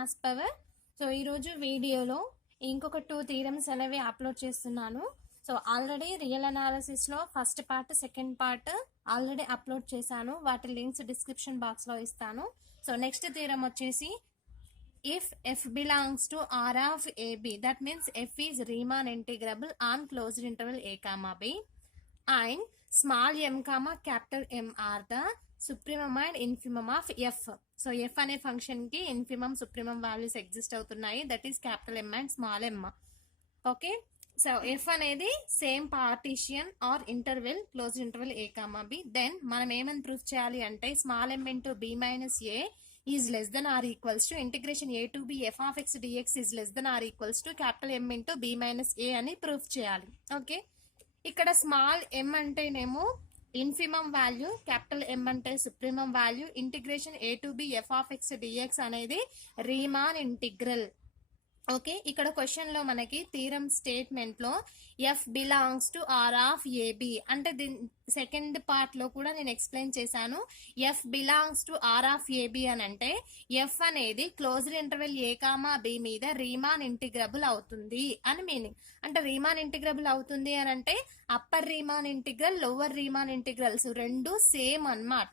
Maths power. So ఈరోజు వీడియోలో ఇంకొక 2 థీరమ్స్ అనేవి అప్లోడ్ చేస్తున్నాను. సో ఆల్రెడీ రియల్ అనాలిసిస్లో first part second part already upload చేశాను. వాటి లింక్స్ డిస్క్రిప్షన్ బాక్స్లో ఇస్తాను. సో నెక్స్ట్ థీరం వచ్చేసి if f belongs to R of AB, that means f is Riemann integrable on closed interval a comma b, and small m comma capital M are the supremum and infimum of f. So f అనే function కి infimum supremum values exist అవుతున్నాయి, that is capital M and small m. Okay, so f అనేది same partition or interval closed interval a comma b. దెన్ మనం ఏమని proof చేయాలి అంటే small m into b minus a is less than or equals to integration a to b f of x dx is less than or equals to capital M into b minus a అని proof చేయాలి. Okay, ఇక్కడ small m అంటేనేమో infimum value, capital M అంటే supremum value, integration a to b f of x dx అనేది Riemann integral. Okay, ఇక్కడ question లో మనకి theorem statement లో f belongs to R of a b అంటే సెకండ్ పార్ట్ లో కూడా నేను ఎక్స్ప్లెయిన్ చేశాను. F belongs to R of a b అని అంటే ఎఫ్ అనేది closed interval a comma b మీద రీమాన్ ఇంటిగ్రబుల్ అవుతుంది అని మీనింగ్. అంటే రీమాన్ ఇంటిగ్రబుల్ అవుతుంది అని అంటే upper Riemann integral, lower Riemann integrals రెండు సేమ్ అన్నమాట.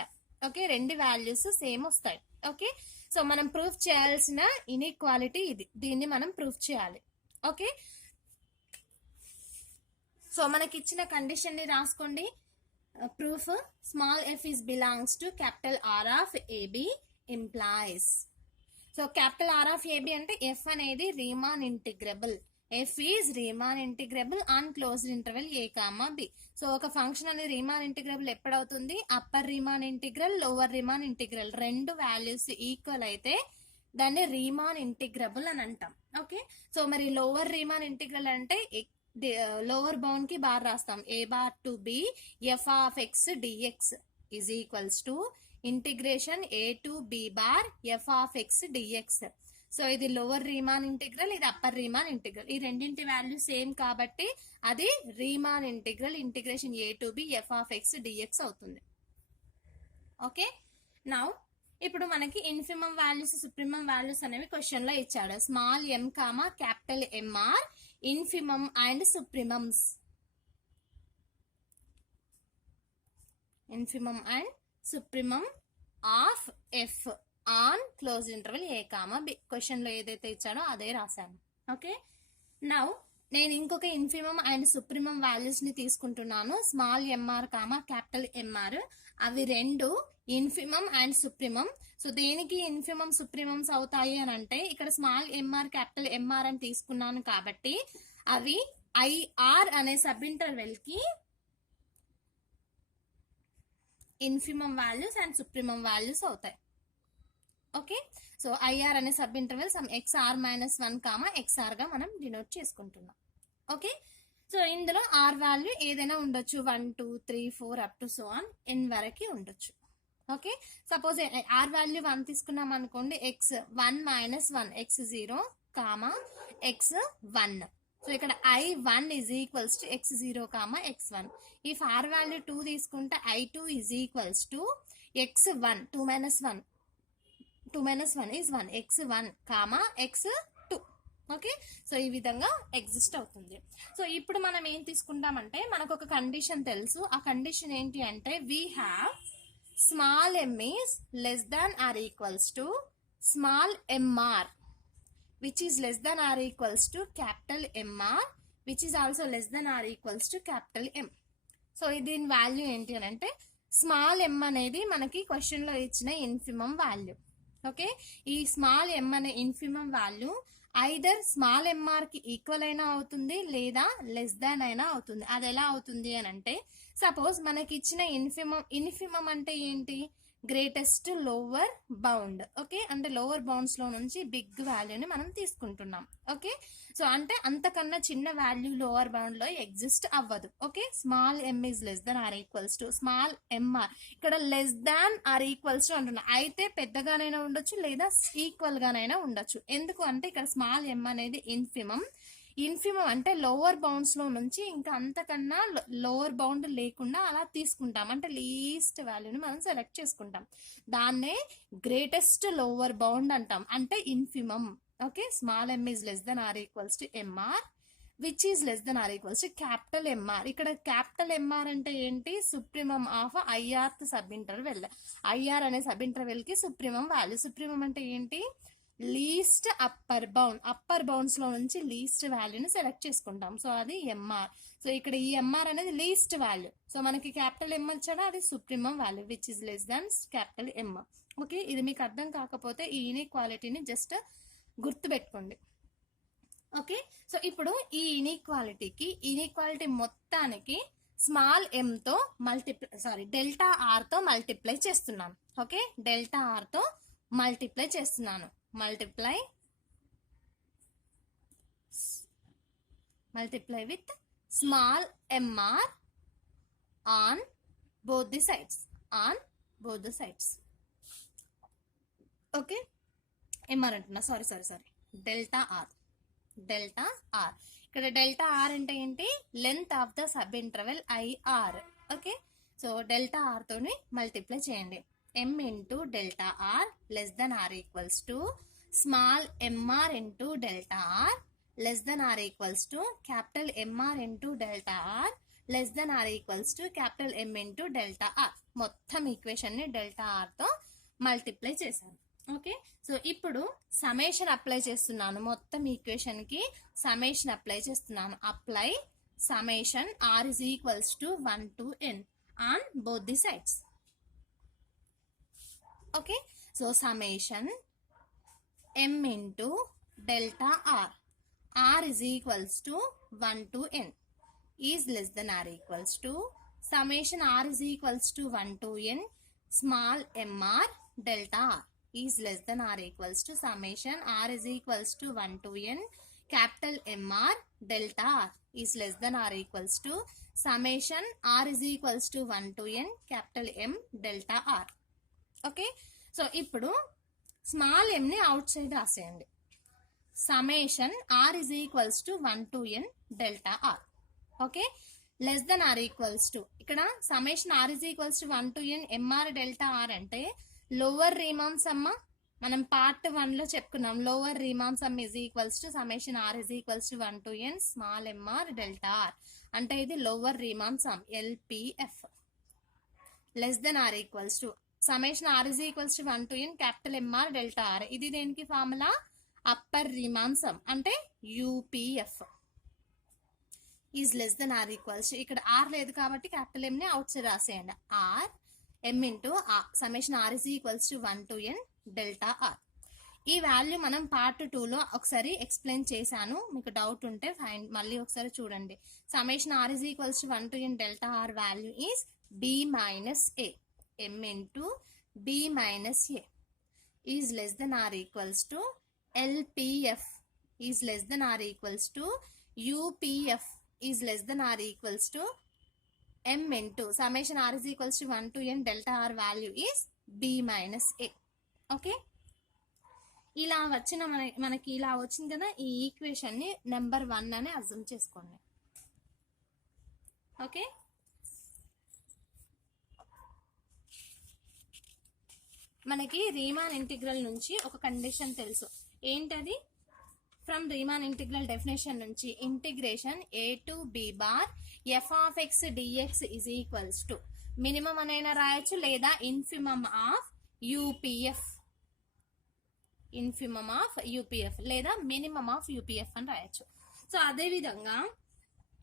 ఓకే, రెండు వాల్యూస్ సేమ్ వస్తాయి. ఓకే, సో మనం ప్రూఫ్ చేయాల్సిన ఇన్ఈక్వాలిటీ ఇది, దీన్ని మనం ప్రూఫ్ చేయాలి. ఓకే, సో మనకి ఇచ్చిన కండిషన్ ని రాసుకోండి. Proof small f is belongs to capital R of a b implies. So capital R of a b అంటే ఎఫ్ అనేది Riemann integrable, f is Riemann integrable on closed interval a comma b. So ఒక function అనేది Riemann integrable ఎప్పుడవుతుంది? Upper Riemann integral, lower Riemann integral రెండు values equal అయితే దాన్ని Riemann integrable అని అంటాం. ఓకే, సో మరి లోవర్ రీమాన్ ఇంటిగ్రల్ అంటే లోవర్ బౌండ్ కి బార్ రాస్తాం, ఏ bar to b f of x dx is equals to integration a to b bar f of x dx. So ఇది lower Riemann integral, ఇది upper Riemann integral, ఈ రెండింటి value same కాబట్టి అది Riemann integral, integration a to b f of x dx అవుతుంది. Okay, now ఇప్పుడు మనకి infimum values supremum values అనేవి క్వశ్చన్ లో ఇచ్చాడు. Small m comma capital M are infimum and supremums. Infimum and supremum of F on closed interval a comma b. Question లో ఏదైతే ఇచ్చాడో అదే రాశాను. ఓకే, నౌ నేను ఇంకొక ఇన్ఫిమం అండ్ సుప్రీమం వాల్యూస్ ని తీసుకుంటున్నాను, small m r comma capital m r. అవి రెండు ఇన్ఫిమం అండ్ సుప్రీమం. సో దేనికి ఇన్ఫిమం సుప్రీమమ్స్ అవుతాయి అని అంటే ఇక్కడ స్మాల్ ఎంఆర్ క్యాపిటల్ ఎంఆర్ అని తీసుకున్నాను కాబట్టి అవి ఐఆర్ అనే సబ్ ఇంటర్వెల్ కి infimum values and supremum values అవుతాయి. ఓకే, సో ఐఆర్ అనే sub interval some XR minus 1 comma XR గా మనం డినోట్ చేసుకుంటున్నాం. ఓకే, సో ఇందులో ఆర్ వాల్యూ ఏదైనా ఉండొచ్చు, 1 2 3 4 అప్ టు సో ఆన్ ఎన్ వరకు ఉండొచ్చు. ఓకే, సపోజ్ ఆర్ వాల్యూ 1 తీసుకున్నాం అనుకోండి, X 1 minus 1 X 0 comma x 1. So ఇక్కడ I1 is equals to X 0 comma x 1. If r value 2 తీసుకుంటే I2 is equals to x 1 2 minus 1 2 minus 1 is 1 x1 comma x2. Okay, so ఈ విధంగా exist అవుతుంది. So ఇప్పుడు మనం ఏం తీసుకుంటామంటే మనకు ఒక కండిషన్ తెలుసు. ఆ కండిషన్ ఏంటి అంటే we have small m is less than or equals to small mr which is less than or equals to capital mr which is also less than or equals to capital M. So దీని value ఏంటి అని అంటే small m అనేది మనకి question లో ఇచ్చిన infimum value. Okay, ఈ small m అనే infimum value either small m r కి ఈక్వల్ అయినా అవుతుంది లేదా లెస్ దాన్ అయినా అవుతుంది. అది ఎలా అవుతుంది అని అంటే సపోజ్ మనకి ఇచ్చిన ఇన్ఫిమం అంటే ఏంటి? Greatest lower bound. ఓకే, అంటే లోవర్ బౌండ్స్ లో నుంచి బిగ్ వాల్యూని మనం తీసుకుంటున్నాం. ఓకే, సో అంటే అంతకన్నా చిన్న వాల్యూ లోవర్ బౌండ్ లో ఎగ్జిస్ట్ అవ్వదు. Okay, small m is less than or equals to small m r. ఇక్కడ less than or equals to అంటున్నా, అయితే పెద్దగానైనా ఉండొచ్చు లేదా ఈక్వల్ గానైనా ఉండొచ్చు. ఎందుకు అంటే ఇక్కడ స్మాల్ m అనేది ఇన్ఫిమం, ఇన్ఫిమమ్ అంటే లోవర్ బౌండ్స్ లో నుంచి ఇంకా అంతకన్నా లోవర్ బౌండ్ లేకుండా అలా తీసుకుంటాం, అంటే లీస్ట్ వాల్యూని మనం సెలెక్ట్ చేసుకుంటాం. దాన్నే గ్రేటెస్ట్ లోవర్ బౌండ్ అంటాం, అంటే infimum. Okay, small m is less than or equals to mr, which is less than or equals to capital m r. ఇక్కడ క్యాపిటల్ ఎంఆర్ అంటే ఏంటి? Supremum of i rth sub interval. I r అనే sub interval కి supremum value. Supremum అంటే ఏంటి? Least upper bound. Upper bounds లో నుంచి least వాల్యూని సెలెక్ట్ చేసుకుంటాం, సో అది ఎంఆర్. సో ఇక్కడ ఈ ఎంఆర్ అనేది లీస్ట్ వాల్యూ. సో మనకి క్యాపిటల్ ఎం వచ్చాడా, అది supremum value which is less than capital M. Okay, ఇది మీకు అర్థం కాకపోతే ఈ ఇన్ఈక్వాలిటీని జస్ట్ గుర్తు పెట్టుకోండి. ఓకే, సో ఇప్పుడు ఈ ఇన్ఈక్వాలిటీ మొత్తానికి స్మాల్ m తో డెల్టా ఆర్ తో మల్టిప్లై చేస్తున్నాను. ఓకే, డెల్టా ఆర్ తో మల్టిప్లై చేస్తున్నాను. Multiply with small mr on both the sides. Okay, m r అంటున్నా, సారీ డెల్టా ఆర్. ఇక్కడ డెల్టా ఆర్ అంటే ఏంటి? Length of the sub interval I r. Okay, so delta r తోని multiply చేయండి. m into delta r less than or equals to small m r into delta r less than or equals to capital MR into delta r less than or equals to capital M into delta r. మొత్తం equation ని delta r తో multiply చేశాను. Okay, so ఇప్పుడు summation apply చేస్తున్నాను. మొత్తం equation కి summation apply చేస్తున్నాను. Apply summation r is equals to 1 to n on both the sides. Okay, so summation m into delta r is equals to 1 to n is less than or equals to summation r is equals to 1 to n small m r delta r is less than or equals to summation r is equals to 1 to n capital mr delta r is less than or equals to summation r is equals to 1 to n capital M delta r. Okay, so ఇప్పుడు small m ని outside రాసేయండి. Summation r is equals to 1 to n delta r. Okay, less than or equals to, ఇక్కడ summation r is equals to 1 to n mr delta r అంటే lower Riemann sum. మనం part 1 లో చెప్పుకున్నాం. Lower Riemann sum is equals to summation r is equals to 1 to n small m r delta r. అంటే ఇది lower Riemann sum LPF. Less than or equals to summation r is equals to 1 to n capital M r delta r. ఇది దేనికి formula? Upper Riemann sum అంటే UPF. Is less than or equals to, ఇక్కడ r లేదు కాబట్టి capital M ని outside రాసేయండి. R m into summation r is equals to 1 to n delta r. ఈ value మనం పార్ట్ 2 లో ఒకసారి ఎక్స్ప్లెయిన్ చేశాను. మీకు డౌట్ ఉంటే మళ్ళీ ఒకసారి చూడండి. Summation r is equals to 1 to n delta r value is b minus a. m into b minus a is less than or equals to LPF is less than or equals to UPF is less than or equals to m into summation r is equals to 1 to n delta r value is b minus a. Okay, ఇలా వచ్చిన మనకి ఇలా వచ్చింది కదా, ఈ equation ని number 1 అని అర్థం చేసుకోండి. ఓకే, మనకి రీమాన్ ఇంటిగ్రల్ నుంచి ఒక కండిషన్ తెలుసు. ఏంటది? ఫ్రమ్ రీమాన్ ఇంటిగ్రల్ డెఫినేషన్ నుంచి integration a to b bar f of x dx is equals to minimum అనైనా రాయొచ్చు లేదా ఇన్ఫిమమ్ ఆఫ్ యూపీఎఫ్ లేదా మినిమం ఆఫ్ యూపీఎఫ్ అని రాయొచ్చు. సో అదే విధంగా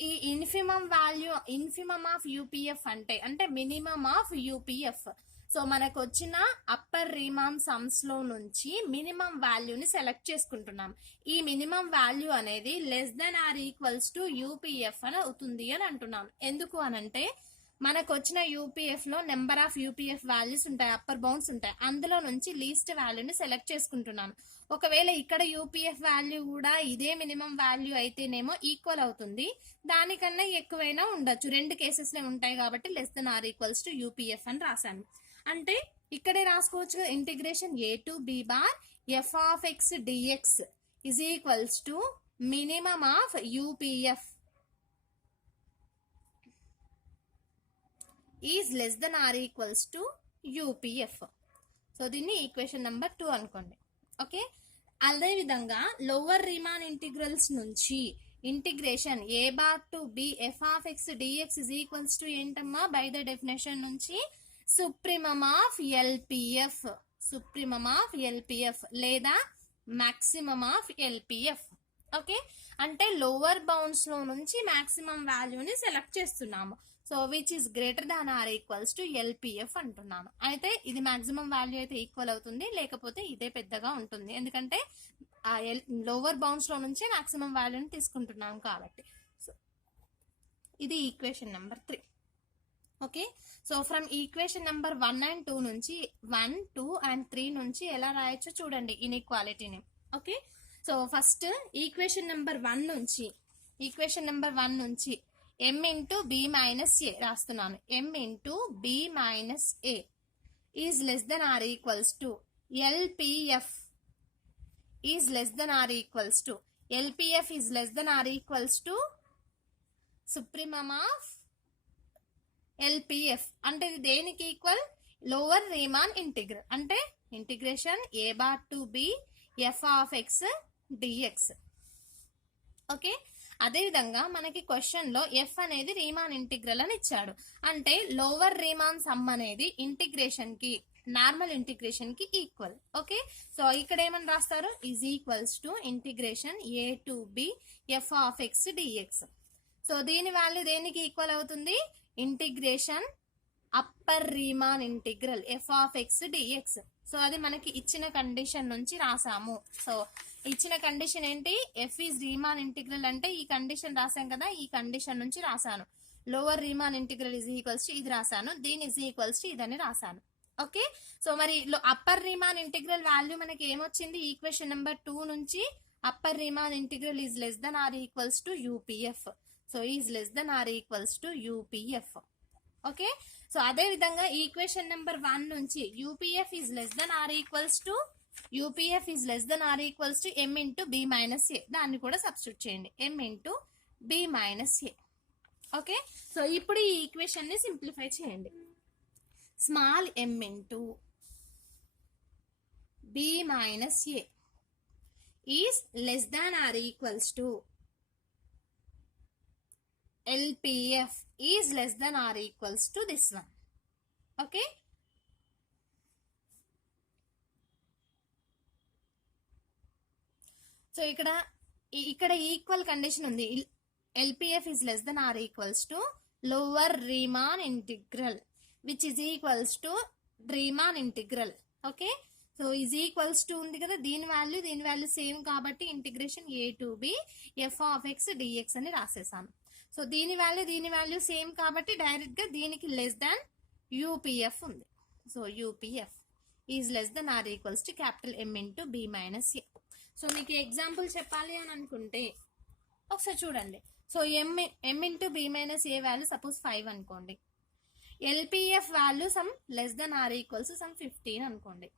ఈ ఇన్ఫిమమ్ ఆఫ్ యూపీఎఫ్ అంటే మినిమం ఆఫ్ యూపీఎఫ్. సో మనకు వచ్చిన అప్పర్ రీమాన్ సమ్స్ లో నుంచి మినిమం వాల్యూని సెలెక్ట్ చేసుకుంటున్నాం. ఈ మినిమం వాల్యూ అనేది less than or equals to UPF అని అవుతుంది అని అంటున్నాం. ఎందుకు అనంటే మనకు వచ్చిన యూపీఎఫ్ లో నెంబర్ ఆఫ్ యూపీఎఫ్ వాల్యూస్ ఉంటాయి, అప్పర్ బౌండ్స్ ఉంటాయి. అందులో నుంచి లీస్ట్ వాల్యూని సెలెక్ట్ చేసుకుంటున్నాను. ఒకవేళ ఇక్కడ యూపీఎఫ్ వాల్యూ కూడా ఇదే మినిమం వాల్యూ అయితేనేమో ఈక్వల్ అవుతుంది, దానికన్నా ఎక్కువైనా ఉండొచ్చు. రెండు కేసెస్ ఉంటాయి కాబట్టి less than or equals to UPF అని రాశాను. అంటే ఇక్కడే రాసుకోవచ్చు integration a to b bar f of x dx is equals to minimum of UPF is less than or equals to UPF. So దీన్ని ఈక్వేషన్ నెంబర్ 2 అనుకోండి. Okay, అదే విధంగా lower Riemann integrals నుంచి integration a bar to b f of x dx is equals to ఏంటమ్మా, by the definition నుంచి supremum of LPF, supremum of LPF లేదా maximum of LPF. Okay, అంటే lower bounds లో నుంచి maximum వాల్యూని select చేస్తున్నాము. So which is greater than or equals to LPF అంటున్నాను. అయితే ఇది మాక్సిమం వాల్యూ అయితే ఈక్వల్ అవుతుంది, లేకపోతే ఇదే పెద్దగా ఉంటుంది, ఎందుకంటే ఆ లోవర్ బౌండ్స్ లో నుంచి మాక్సిమం వాల్యూని తీసుకుంటున్నాం కాబట్టి. సో ఇది equation number 3. Okay, so from equation number 1 and 2 నుంచి 1, 2 and 3 నుంచి ఎలా రాయొచ్చో చూడండి ఇన్ఈక్వాలిటీని. Okay, so first equation number 1 నుంచి m into b minus a రాస్తున్నాను. m into b minus a is less than or equals to LPF is less than or equals to LPF is less than or equals to supremum of LPF. అంటే ఇది దేనికి equal, lower Riemann integral, అంటే integration a bar to b f of x dx. Okay, అదే విధంగా మనకి question లో f అనేది Riemann integral అని ఇచ్చాడు, అంటే లోవర్ రీమాన్ సమ్ అనేది ఇంటిగ్రేషన్ కి, నార్మల్ ఇంటిగ్రేషన్ కి ఈక్వల్. ఓకే, సో ఇక్కడ ఏమని రాస్తారు, is equals to integration a to b f of x dx. So దీని వాల్యూ దేనికి ఈక్వల్ అవుతుంది, integration upper Riemann integral f of x dx. So అది మనకి ఇచ్చిన కండిషన్ నుంచి రాసాము. సో ఇచ్చిన కండిషన్ ఏంటి, f ఈజ్ రీమాన్ ఇంటిగ్రల్ అంటే ఈ కండిషన్ రాసాం కదా, ఈ కండిషన్ నుంచి రాసాను. Lower Riemann integral is equals to ఇది రాసాను, దీని ఈజ్ ఈక్వల్స్ టు ఇదని రాసాను. ఓకే, సో మరి అప్పర్ రీమాన్ ఇంటిగ్రల్ వాల్యూ మనకి ఏమొచ్చింది, ఈక్వేషన్ నెంబర్ 2 నుంచి upper Riemann integral is less than or equals to UPF. So is less than or equals to UPF. Okay, so అదే విధంగా equation number 1 నుంచి UPF is less than or equals to m into b minus a, దాన్ని కూడా substitute చేయండి, m into b minus a. Okay, so ఇప్పుడు ఈ equation ని simplify చేయండి. Small m into b minus a is less than or equals to LPF is less than or equals to this one. Okay, so ఇక్కడ equal condition ఉంది, LPF is less than or equals to lower Riemann integral which is equals to Riemann integral. Okay, so is equals to ఉంది కదా, దీని value same కాబట్టి integration a to b f of x dx అని రాసేసాను. So దీని value same కాబట్టి direct గా దీనికి లెస్ దాన్ UPF ఉంది. So UPF is less than or equals to capital M into b minus a. So మీకు example చెప్పాలి అని అనుకుంటే ఒకసారి చూడండి. So m into b minus a value suppose 5 అనుకోండి, LPF value some less than or equals some 15 అనుకోండి.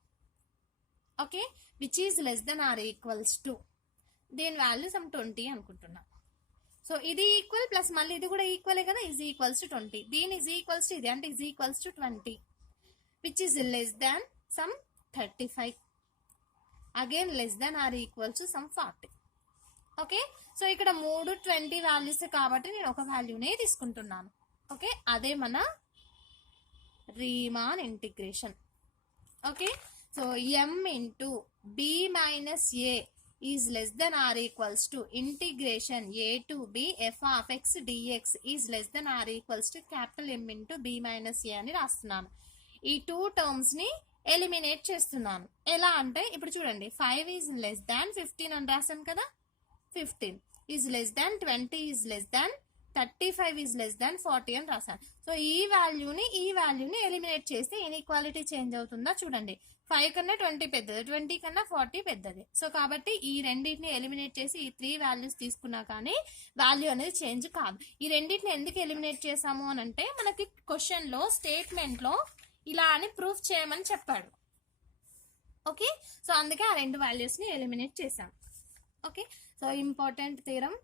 Okay, which is less than or equals to, దీని value some 20 అనుకుంటున్నా. సో ఇది ఈక్వల్ ప్లస్ మళ్ళీ ఇది కూడా ఈక్వలే కదా, ఈజ్ ఈక్వల్స్ టు 20, దీని ఈజ్ ఈక్వల్స్ టు ఇది అంటే is equals to 20 which is less than some 35, again less than or equals to some 40. Okay, so ఇక్కడ 3 20 వాల్యూస్ కాబట్టి నేను ఒక వాల్యూనే తీసుకుంటున్నాను. ఓకే, అదే మన Riemann integration. Okay, so m into b minus a is less than or equals to integration a to b f of x dx is less than or equals to capital M into b minus a అని రాస్తున్నాను. ఈ 2 terms ని eliminate చేస్తున్నాను. ఎలా అంటే ఇప్పుడు చూడండి, 5 is less దాన్ 15 అని రాసాం కదా, 15 is less than 20 is less than 35 is less దాన్ 40 అని రాసాను. సో ఈ వాల్యూని ఎలిమినేట్ చేస్తే ఇన్ఈక్వాలిటీ చేంజ్ అవుతుందా చూడండి. 5 కన్నా 20 పెద్దది, 20 కన్నా 40 పెద్దది. సో కాబట్టి ఈ రెండింటిని ఎలిమినేట్ చేసి ఈ 3 వాల్యూస్ తీసుకున్నా కానీ వాల్యూ అనేది చేంజ్ కాదు. ఈ రెండింటిని ఎందుకు ఎలిమినేట్ చేసాము అని అంటే మనకి క్వశ్చన్ లో స్టేట్మెంట్ లో ఇలా అని ప్రూఫ్ చేయమని చెప్పాడు. ఓకే, సో అందుకే ఆ 2 వాల్యూస్ ని ఎలిమినేట్ చేసాం. ఓకే, సో ఇంపార్టెంట్ థీరం,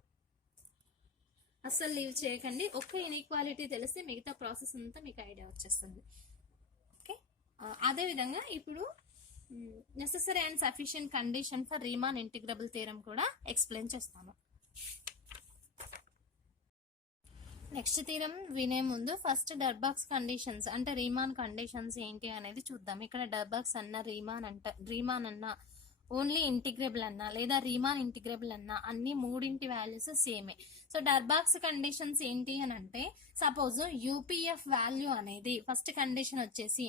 అస్సలు లీవ్ చేయకండి. ఒక్క ఇన్ఈక్వాలిటీ తెలిస్తే మిగతా ప్రాసెస్ అంతా మీకు ఐడియా వచ్చేస్తుంది. ఓకే, అదేవిధంగా ఇప్పుడు necessary and sufficient condition for Riemann integrable theorem కూడా ఎక్స్ప్లెయిన్ చేస్తాను. నెక్స్ట్ థీరం వినే ముందు ఫస్ట్ డర్బాక్స్ కండిషన్స్ అంటే రీమాన్ కండిషన్స్ ఏంటి అనేది చూద్దాం. ఇక్కడ డర్బాక్స్ అన్న రీమాన్ అన్న ఓన్లీ ఇంటిగ్రేబుల్ అన్నా లేదా రీమాన్ ఇంటిగ్రేబుల్ అన్నా అన్ని మూడింటి వాల్యూస్ సేమే. సో డర్బాక్స్ కండిషన్స్ ఏంటి అని అంటే సపోజ్ యూపీఎఫ్ వాల్యూ అనేది ఫస్ట్ కండిషన్ వచ్చేసి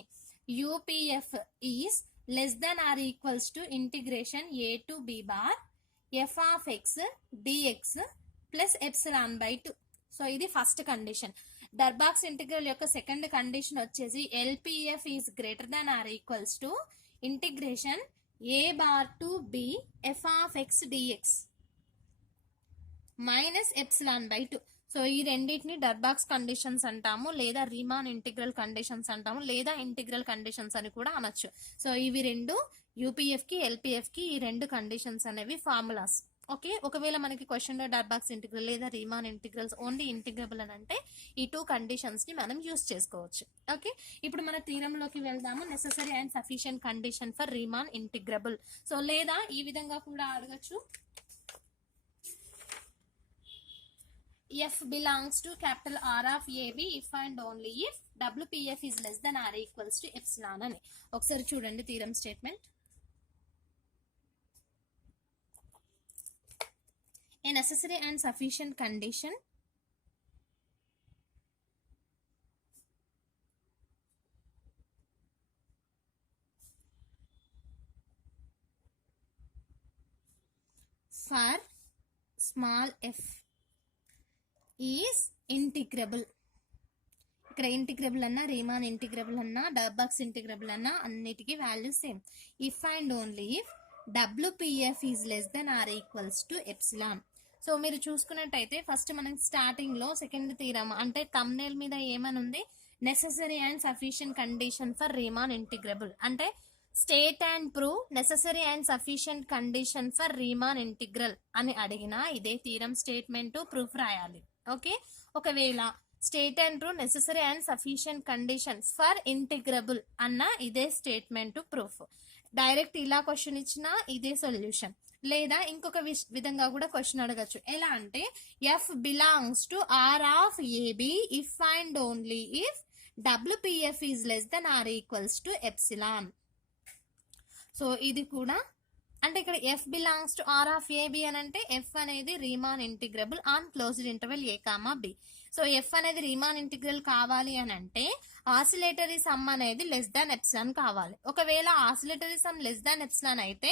UPF is less than or equals to integration a to b bar f of x dx plus epsilon by 2. So ఇది ఫస్ట్ కండిషన్. డర్బాక్స్ ఇంటిగ్రల్ యొక్క second condition వచ్చేసి LPF is greater than or equals to integration a bar to b f of x dx minus epsilon by 2. So ఈ రెండింటిని డర్బాక్స్ conditions అంటాము, లేదా Riemann integral conditions అంటాము, లేదా integral conditions అని కూడా అనొచ్చు. సో ఇవి రెండు యూపీఎఫ్ కి ఎల్పిఎఫ్ కి ఈ రెండు కండిషన్స్ అనేవి ఫార్ములాస్. ఓకే, ఒకవేళ మనకి క్వశ్చన్ లో డర్బాక్స్ ఇంటిగ్రల్ లేదా రీమాన్ ఇంటిగ్రల్స్ ఓన్లీ ఇంటిగ్రబుల్ అని అంటే ఈ టూ కండిషన్స్ ని మనం యూస్ చేసుకోవచ్చు. ఓకే, ఇప్పుడు మన థీరంలోకి వెళ్దాము. Necessary and sufficient condition for Riemann integrable. So లేదా ఈ విధంగా కూడా అడగచ్చు, F belongs to capital R of AB if and only if WPF is less than or equals to epsilon అని. ఒకసారి చూడండి theorem statement. A necessary and sufficient condition for small f is integrable. ఇక్కడ integrable అన్నా Riemann integrable అన్నా Darboux integrable అన్నా అన్నిటికీ value same. If and only if WPF is less than or equals to epsilon. So మీరు చూసుకున్నట్టయితే first మనం starting లో second theorem అంటే థంబ్నెయిల్ మీద ఏమని ఉంది, necessary and sufficient condition for Riemann integrable అంటే state and prove necessary and sufficient condition for Riemann integral అని అడిగినా ఇదే థీరం స్టేట్మెంట్ ప్రూఫ్ రాయాలి. ఓకే, ఒకవేళ state and prove necessary and sufficient conditions for integrable అన్న ఇదే స్టేట్మెంట్ ప్రూఫ్. డైరెక్ట్ ఇలా question ఇచ్చినా ఇదే సొల్యూషన్, లేదా ఇంకొక విధంగా కూడా క్వశ్చన్ అడగచ్చు. ఎలా అంటే f belongs to R of a b if and only if WPF is less than or equals to epsilon. So ఇది కూడా అంటే ఇక్కడ f belongs to R of a b అని అంటే ఎఫ్ అనేది Riemann integrable on closed interval a comma b. So f అనేది Riemann integral కావాలి అని అంటే ఆసిలేటరీ సమ్ అనేది లెస్ దాన్ ఎప్సిలాన్ కావాలి. ఒకవేళ oscillatory sum less than epsilon అయితే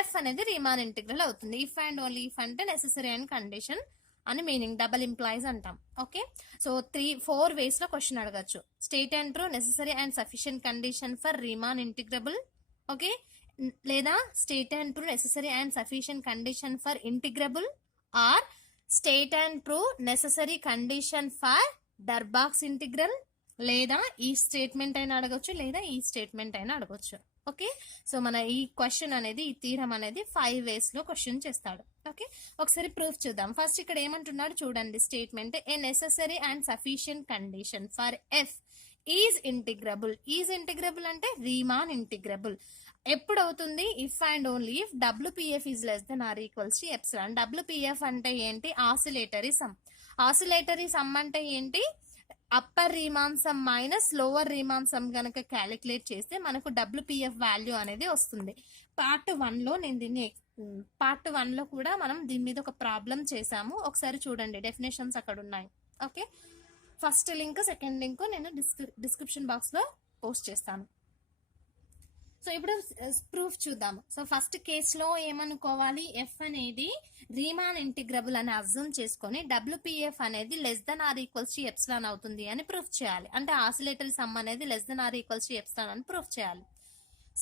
ఎఫ్ అనేది రీమాన్ ఇంటిగ్రల్ అవుతుంది. ఇఫ్ అండ్ ఓన్లీ ఇఫ్ అంటే నెసెసరీ అండ్ కండిషన్ అని మీనింగ్, డబల్ ఇంప్లాయిస్ అంటాం. ఓకే, సో 4 వేస్ లో క్వశ్చన్ అడగచ్చు. State and true necessary and sufficient condition for Riemann integrable. Okay, లేదా state and prove necessary and sufficient condition for integrable or state and prove necessary condition for Darboux's integral, లేదా ఈ statement అయినా అడగొచ్చు లేదా ఈ statement అయినా అడగొచ్చు. Okay, so మన ఈ క్వశ్చన్ అనేది ఈ థీరం అనేది 5 వేస్ లో క్వశ్చన్ చేస్తాడు. ఓకే, ఒకసారి ప్రూఫ్ చూద్దాం. ఫస్ట్ ఇక్కడ ఏమంటున్నాడు చూడండి statement, a necessary and sufficient condition for f is integrable. Is integrable అంటే రీమాన్ ఇంటిగ్రబుల్ ఎప్పుడు అవుతుంది, if and only if WPF is less than or equals to epsilon. WPF అంటే ఏంటి, ఆసిలేటరీ సమ్. ఆసిలేటరీ సమ్ అంటే ఏంటి, upper Riemann sum minus lower Riemann sum కనుక calculate చేస్తే మనకు డబ్ల్యూపీఎఫ్ వాల్యూ అనేది వస్తుంది. పార్ట్ 1 లో కూడా మనం దీని మీద ఒక ప్రాబ్లం చేసాము, ఒకసారి చూడండి, డెఫినేషన్స్ అక్కడ ఉన్నాయి. Okay, first link second link నేను డిస్క్రిప్షన్ బాక్స్ లో పోస్ట్ చేస్తాను. సో ఇప్పుడు ప్రూఫ్ చూద్దాము. సో ఫస్ట్ కేసులో ఏమనుకోవాలి, ఎఫ్ అనేది రీమాన్ ఇంటిగ్రబుల్ అని అజ్యూమ్ చేసుకొని డబ్ల్యూపీఎఫ్ అనేది less than or equals to epsilon అవుతుంది అని ప్రూఫ్ చేయాలి. అంటే ఆసిలేటరీ సమ్ అనేది less than or equals to epsilon అని ప్రూఫ్ చేయాలి.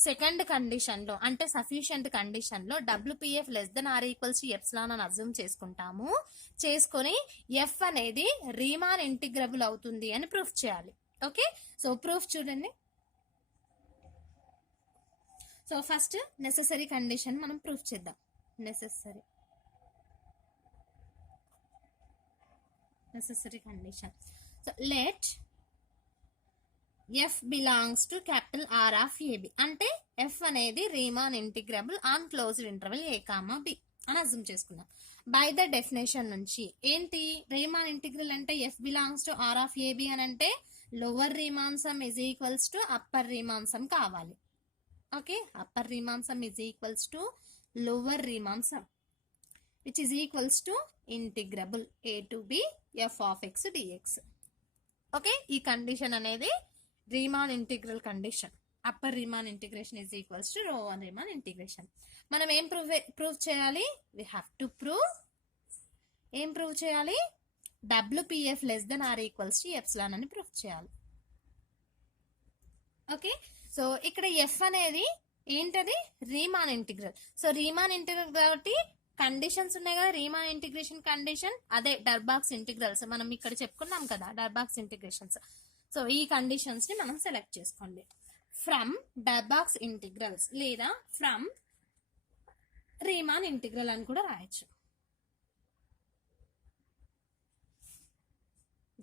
సెకండ్ కండిషన్ లో అంటే సఫిషియెంట్ కండిషన్ లో WPF less than or equals to epsilon అని అజ్యూమ్ చేసుకుంటాము. చేసుకొని ఎఫ్ అనేది రీమాన్ ఇంటిగ్రబుల్ అవుతుంది అని ప్రూఫ్ చేయాలి. ఓకే, సో ప్రూఫ్ చూడండి. సో ఫస్ట్ నెసెసరీ కండిషన్ మనం ప్రూఫ్ చేద్దాం. Necessary necessary condition. So let f belongs to capital R of a b అంటే ఎఫ్ అనేది Riemann integrable on closed interval a comma b అని assume చేసుకున్నాం. By the definition నుంచి ఏంటి Riemann integral అంటే f belongs to R of a b అని అంటే lower Riemann sum is equals to upper Riemann sum కావాలి. Okay, upper Riemann sum is equals to lower Riemann sum which is equals to integrable a to b f of x dx. Okay, ఈ condition అనేది Riemann integral condition. Upper Riemann integration is equals to lower Riemann integration. మనం ఏం prove చేయాలి? We have to prove చేయాలి WPF less than or equals to epsilon అని prove చేయాలి. Okay, so ఇక్కడ f అనేది ఏంటది? Riemann integral. So Riemann integral కాబట్టి కండిషన్స్ ఉన్నాయి కదా, రీమాన్ ఇంటిగ్రేషన్ కండిషన్ అదే డర్బాక్స్ ఇంటిగ్రల్స్ మనం ఇక్కడ చెప్పుకున్నాం కదా, డర్బాక్స్ ఇంటిగ్రేషన్స్. సో ఈ కండిషన్స్ ని మనం సెలెక్ట్ చేసుకోండి. ఫ్రమ్ డర్బాక్స్ ఇంటిగ్రల్స్ లేదా ఫ్రమ్ రీమాన్ ఇంటిగ్రల్ అని కూడా రాయొచ్చు.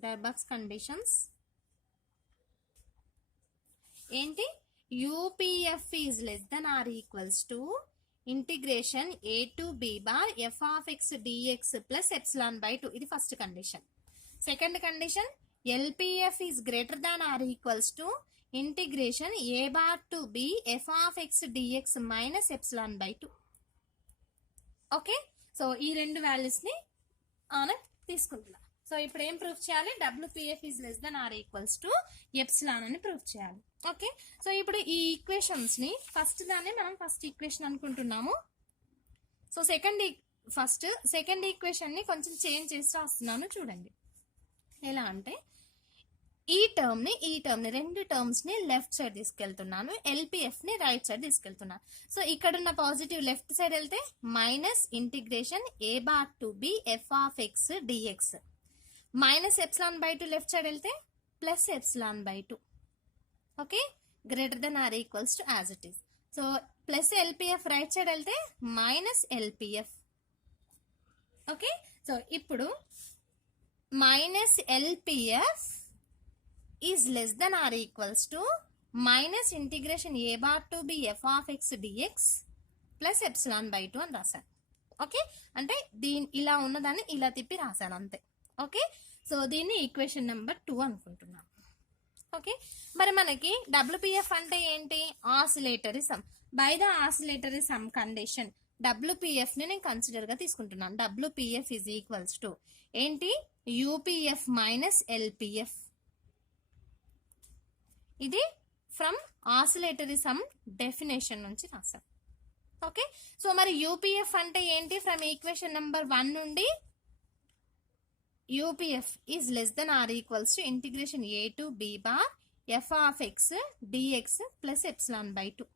డర్బాక్స్ కండిషన్స్ ఏంటి? UPF is less than or equals to integration a to b bar f of x dx plus epsilon by 2. ఇది first condition. Second condition LPF is greater than or equals to integration a bar to b f of x dx minus epsilon by 2. Okay, so ఈ రెండు values ని తీసుకుంటున్నా. So ఇప్పుడు ఏం proof చేయాలి? WPF is less than or equals to epsilon అని proof చేయాలి. Okay, so ఇప్పుడు ఈ ఈక్వేషన్స్ ని ఫస్ట్ దాన్ని మనం ఫస్ట్ ఈక్వేషన్ అనుకుంటున్నాము. సో సెకండ్ ఈక్వేషన్ ని కొంచెం చేంజ్ చేసి రాస్తున్నాను చూడండి. ఎలా అంటే ఈ టర్మ్ ని రెండు టర్మ్స్ ని లెఫ్ట్ సైడ్ తీసుకెళ్తున్నాను, ఎల్పిఎఫ్ ని రైట్ సైడ్ తీసుకెళ్తున్నాను. సో ఇక్కడ ఉన్న పాజిటివ్ లెఫ్ట్ సైడ్ వెళ్తే minus integration a bar to b f of x dx minus epsilon by 2 left side వెళ్తే plus epsilon by 2. Okay, greater than or equals to as it is. So plus LPF right side వెళ్తే minus LPF. Okay, so ఇప్పుడు minus LPF is less than or equals to minus integration a bar to b f of x dx plus epsilon by 2 అని రాశాను. Okay, అంటే ఇలా ఉన్నదాన్ని ఇలా తిప్పి రాశాను అంతే. ఓకే, సో దీన్ని ఈక్వేషన్ నెంబర్ 2 అనుకుంటున్నాం. ఓకే, మరి మనకి WPF అంటే ఏంటి? Oscillatory some. By the oscillatory some condition WPF ని నేను కన్సిడర్ గా తీసుకుంటున్నాను. WPF ఈజ్ ఈక్వల్స్ టు ఏంటి? UPF minus LPF. ఇది ఫ్రమ్ ఆసిలేటరీ సమ్ డెఫినేషన్ నుంచి రాశాం. ఓకే, సో మరి UPF అంటే ఏంటి? ఫ్రమ్ ఈక్వేషన్ నెంబర్ 1 నుండి UPF is less than or equals to integration a to b bar f of x dx plus epsilon by 2.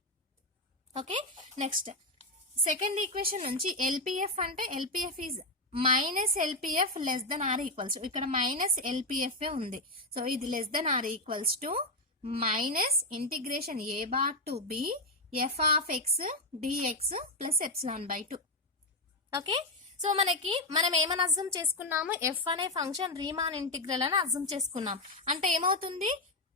Okay, next second equation నుంచి LPF అంటే LPF is minus LPF less than or equals to, ఇక్కడ minus LPF ఉంది. So ఇది less than or equals to minus integration a bar to b f of x dx plus epsilon by 2. Okay, so మనం ఏమని అర్థం చేసుకున్నాము? F అనే function Riemann integral అని అర్థం చేసుకున్నాం. అంటే ఏమవుతుంది?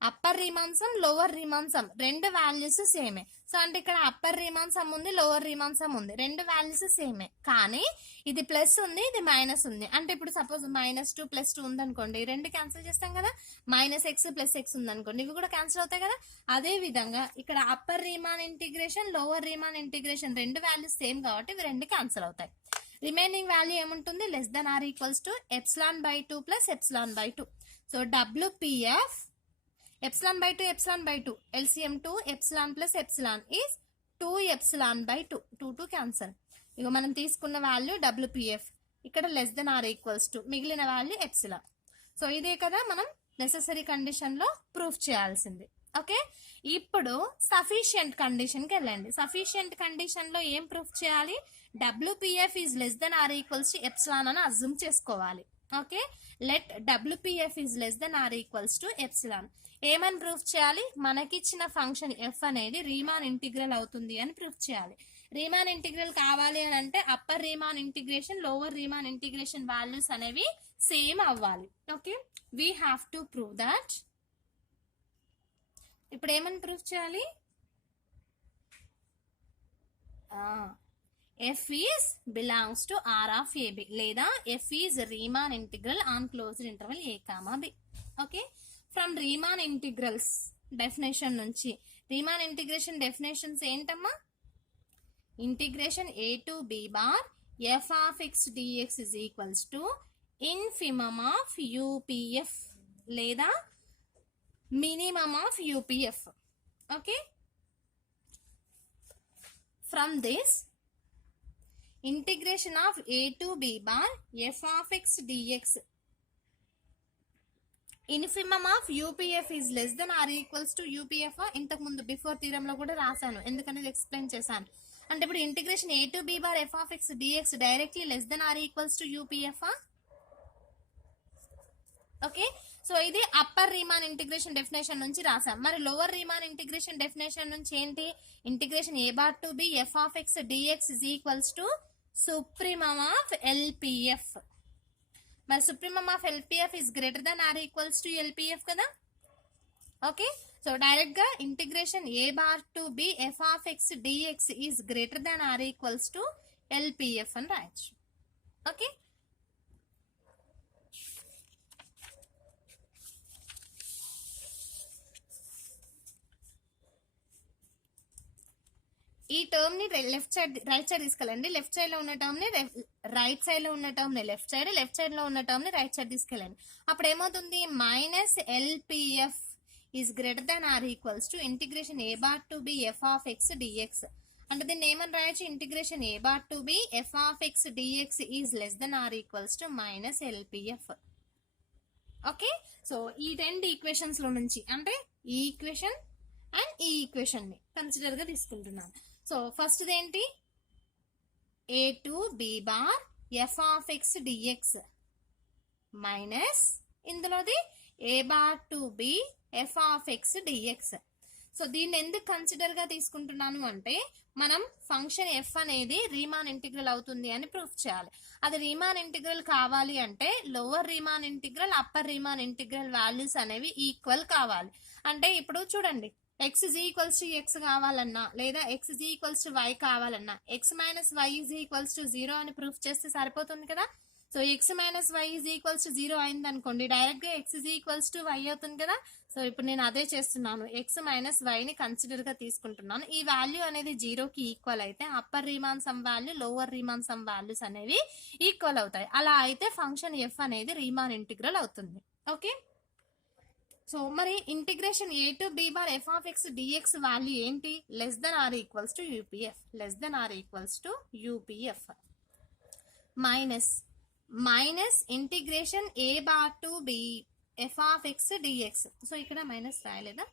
Upper Riemann some lower Riemann some రెండు వాల్యూస్ సేమే. సో అంటే ఇక్కడ అప్పర్ రీమాన్ సమ్ ఉంది, లోవర్ రీమాన్ సమ్ ఉంది, రెండు వాల్యూస్ సేమే. కానీ ఇది ప్లస్ ఉంది, ఇది మైనస్ ఉంది. అంటే ఇప్పుడు సపోజ్ -2 +2 ఉంది అనుకోండి, రెండు క్యాన్సిల్ చేస్తాం కదా. -x + x ఉంది అనుకోండి, ఇవి కూడా క్యాన్సిల్ అవుతాయి కదా. అదే విధంగా ఇక్కడ upper Riemann integration lower Riemann integration రెండు వాల్యూస్ సేమ్ కాబట్టి ఇవి రెండు క్యాన్సిల్ అవుతాయి. రిమైనింగ్ వాల్యూ ఏముంటుంది? Less than or equals to epsilon by 2 plus epsilon by 2. So WPF epsilon by 2 LCM 2 epsilon plus epsilon is 2 epsilon by 2. 2 cancel. ఇక మనం తీసుకున్న value WPF ఇక్కడ less than or equals to మిగిలిన value epsilon. So ఇదే కదా మనం necessary condition లో proof చేయాల్సింది. ఓకే, ఇప్పుడు సఫిషియంట్ కండిషన్ కి వెళ్ళండి. సఫిషియంట్ కండిషన్ లో ఏం ప్రూఫ్ చేయాలి? WPF is less than or equals to epsilon అని అజ్యూమ్ చేసుకోవాలి. Okay, let WPF is less than or equals to epsilon. ఏమని ప్రూఫ్ చేయాలి? మనకిచ్చిన ఫంక్షన్ ఎఫ్ అనేది రీమాన్ ఇంటిగ్రల్ అవుతుంది అని ప్రూఫ్ చేయాలి. రీమాన్ ఇంటిగ్రల్ కావాలి అని అంటే upper Riemann integration lower Riemann integration values అనేవి సేమ్ అవ్వాలి. Okay, we have to prove that. ఇప్పుడు ఏమని ప్రూవ్ చేయాలి? F is belongs to R of a b లేదా f is Riemann integral on closed interval a comma b. Okay, from Riemann integrals definition నుంచి, Riemann integration definitions ఏంటమ్మా? Integration a to b bar f of x dx is equals to infimum of UPF లేదా minimum of UPF. Okay, from this integration of a to b bar f of x dx infimum of UPF is less than or equals to UPF. ఇంతకు ముందు before theorem లో కూడా రాశాను, ఎందుకనేది explain చేశాను. అంటే ఇప్పుడు integration a to b bar f of x dx directly less than or equals to UPF. Okay, so ఇది upper Riemann integration definition నుంచి రాసాం. మరి లోవర్ రీమాన్ ఇంటిగ్రేషన్ డెఫినేషన్ నుంచి ఏంటి? Integration a bar to b f of x dx is equals to supremum of LPF. మరి supremum of LPF is greater than or equals to LPF కదా. Okay, so direct గా integration a bar to b f of x dx is greater than or equals to LPF అని రాయొచ్చు. Okay, ఈ term ని left side right side తీసుకెళ్ళండి. Left side లో ఉన్న term ని రైట్ సైడ్ లో ఉన్న టర్మ్ ని లెఫ్ట్ సైడ్ లో ఉన్న టర్మ్ ని రైట్ సైడ్ తీసుకెళ్ళండి. అప్పుడు ఏమవుతుంది? Minus LPF is greater than or equals to integration a bar to b f of x dx. అంటే దీన్ని ఏమని రాయొచ్చు? Integration a bar to b f of x dx is less than or equals to minus LPF. Okay, so ఈ రెండు equations లో నుంచి, అంటే ఈ ఈక్వేషన్ అండ్ ఈ ఈక్వేషన్ ని కన్సిడర్ గా తీసుకుంటున్నాను. సో ఫస్ట్ ఏంటి? A to b bar f of x dx minus ఇందులోది a bar to b f of x dx. So దీన్ని ఎందుకు కన్సిడర్ గా తీసుకుంటున్నాను అంటే, మనం ఫంక్షన్ ఎఫ్ అనేది రీమాన్ ఇంటిగ్రల్ అవుతుంది అని ప్రూఫ్ చేయాలి. అది రీమాన్ ఇంటిగ్రల్ కావాలి అంటే lower Riemann integral upper Riemann integral values అనేవి ఈక్వల్ కావాలి. అంటే ఇప్పుడు చూడండి, x is equals to x కావాలన్నా లేదా x is equals to y కావాలన్నా x minus y is equals to 0 అని ప్రూఫ్ చేస్తే సరిపోతుంది కదా. So x minus y is equals to 0 అయింది అనుకోండి, డైరెక్ట్ గా x is equals to y అవుతుంది కదా. సో ఇప్పుడు నేను అదే చేస్తున్నాను, ఎక్స్ మైనస్ వై ని కన్సిడర్ గా తీసుకుంటున్నాను. ఈ వాల్యూ అనేది 0 కి ఈక్వల్ అయితే upper Riemann sum value lower Riemann sum values అనేవి ఈక్వల్ అవుతాయి. అలా అయితే ఫంక్షన్ ఎఫ్ అనేది రీమాన్ ఇంటిగ్రల్ అవుతుంది. ఓకే, సో మరి integration a to b bar f of x dx value ఏంటి? Less than or equals to UPF. Less than or equals to UPF minus integration a bar to b f of x dx. So ఇక్కడ minus రాయలేదా?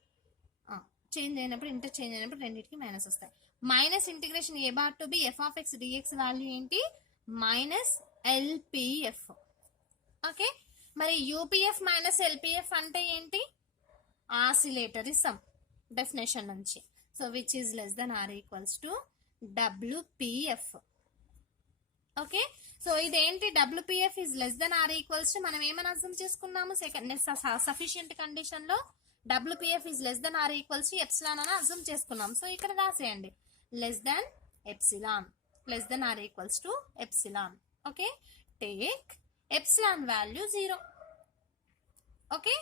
Change అయినప్పుడు interchange అయినప్పుడు రెండింటికి minus వస్తాయి. Minus integration a bar to b f of x dx value ఏంటి? Minus LPF. Okay, మరి UPF minus LPF అంటే ఏంటి? ఆసిలేటరీ సమ్ డెఫినేషన్ నుంచి. So which is less than or equals to WPF. Okay, so ఇదేంటి? WPF is less than or equals to మనం ఏమని అర్థం చేసుకున్నాము? సెకండ్ సఫిషియంట్ కండిషన్ లో WPF is less than or equals to epsilon అని అర్థం చేసుకున్నాం. సో ఇక్కడ రాసేయండి less than epsilon, less than or equals to epsilon. Okay, take epsilon value 0. Okay,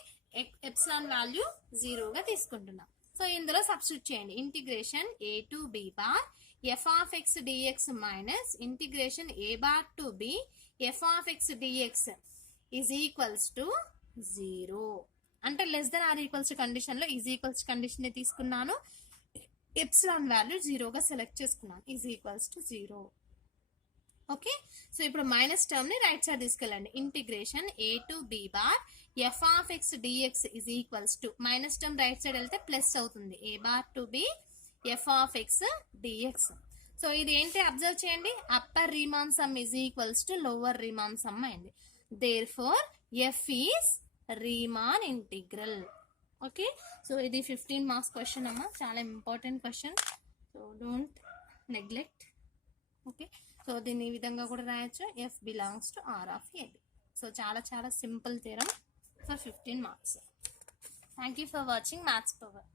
epsilon value 0 గా తీసుకుంటున్నాం. సో ఇందులో సబ్స్టిట్యూట్ చేయండి. Integration a to b bar f of x dx minus integration a bar to b f of x dx is equals to 0. అంటే less than or equals condition లో is equals condition ని తీసుకున్నాను, epsilon value 0 గా select చేసుకున్నాను, is equals to 0. Okay, so ఇప్పుడు minus term ని right side తీసుకెళ్ళండి. Integration a to b bar f of x dx is equals to minus term right side వెళ్తే plus అవుతుంది, a bar to b f of x dx. So ఇది ఏంటి observe చేయండి, upper Riemann sum is equals to lower Riemann sum అయింది. Therefore f is Riemann integral. Okay, so ఇది 15 marks question అమ్మా, చాలా important question. So don't neglect. Okay, so దీన్ని ఈ విధంగా కూడా రాయొచ్చు, f belongs to R of a b. So చాలా చాలా simple theorem for 15 marks. Thank you for watching Maths power.